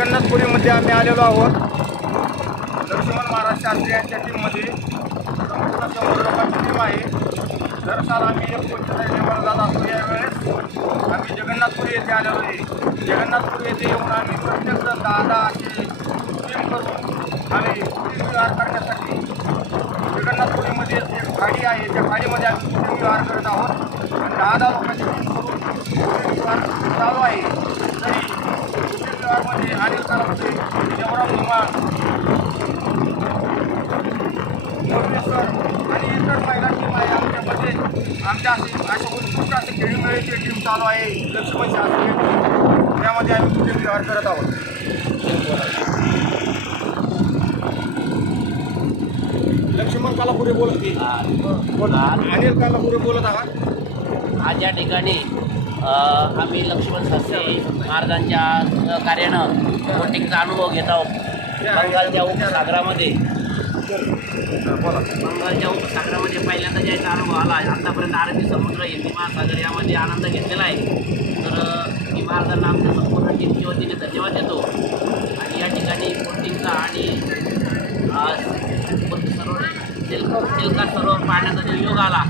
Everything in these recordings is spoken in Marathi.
जगन्नाथपुरीमध्ये आम्ही आलेलो आहोत. लक्ष्मण महाराज शास्त्री यांच्या टीममध्ये संपूर्ण शंभर लोकांची टीम आहे. दर साल आम्ही एक कोटीचा लेवल जात असतो यावेळेस. आम्ही जगन्नाथपुरी येथे आलेलो आहे. जगन्नाथपुरी येथे येऊन आम्ही प्रत्यक्ष दहा दहा अशी टीम करून आम्ही व्यवहार करण्यासाठी जगन्नाथपुरीमध्ये एक खाडी आहे. त्या खाडीमध्ये आम्ही व्यवहार करत आहोत. दहा दहा लोकांची टीम करून पुरी चालू आहे तरी पुरी विहारमध्ये अनिल कालामध्ये आणि इतर आमच्यामध्ये आमच्या असे अशा उत्कृष्ट असे खेळीमेळीची टीम चालू आहे लक्ष्मण शास्त्री त्यामध्ये आम्ही पुरी व्यवहार करत आहोत लक्ष्मण कालापुरे बोलत अनिल कालापुरे बोलत आहात आज या ठिकाणी आम्ही लक्ष्मण शास्त्री महाराजांच्या कार्यानं बोटिंगचा अनुभव घेत आहोत. बंगालच्या उपसागरामध्ये बोला बंगालच्या उपसागरामध्ये पहिल्यांदा ज्याचा अनुभव आला आतापर्यंत अरबी समुद्र हिंदी महासागर यामध्ये आनंद घेतलेला आहे. तर मी महाराजांना आमच्या संपूर्ण टीमच्या वतीने धन्यवाद देतो. आणि या ठिकाणी बोटिंगचा आणि सरोवर तेलका सरोवर पाहण्याचा जो योग आला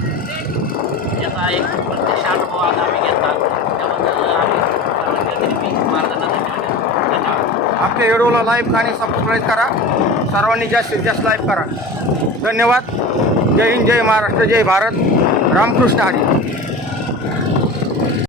याचा एक प्रत्यक्ष अनुभव आज आम्ही घेतला त्याबद्दल आम्ही सर्वांच्या वतीने मी महाराजांना धन्यवाद देतो धन्यवाद व्हिडिओला लाईक आणि सबस्क्राईब करा. सर्वांनी जास्तीत जास्त लाईक करा. धन्यवाद. जय हिंद जय महाराष्ट्र जय भारत. रामकृष्ण हरी.